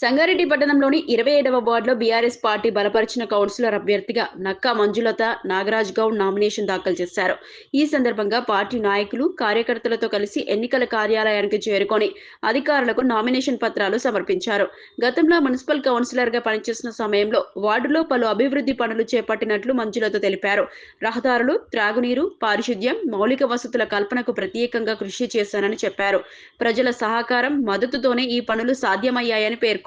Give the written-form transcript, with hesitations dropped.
సంగారెడ్డి పట్టణంలోని 27వ వార్డులో BRS party బలపరిచిన కౌన్సిలర్ అభ్యర్థిగా నక్కా మంజులత నాగరాజ్ గౌడ్ నామినేషన్ దాఖలు చేశారు. ఈ సందర్భంగా పార్టీ నాయకులు, కార్యకర్తలతో కలిసి ఎన్నికల కార్యాలయానికి చేరుకొని అధికారులకు నామినేషన్ పత్రాలు సమర్పించారు. గతంలో మున్సిపల్ కౌన్సిలర్ గా పనిచేసిన సమయంలో వార్డులో పలు అభివృద్ధి పనులు చేపట్టినట్లు మంజులత తెలిపారు. రహదారులు, త్రాగునీరు, పారిశుద్ధ్యం, మౌలిక వసతుల కల్పనకు ప్రత్యేకంగా కృషి చేశానని చెప్పారు. ప్రజల సహకారం, మద్దతుతోనే ఈ పనులు సాధ్యమయ్యాయని పేర్కొన్నారు.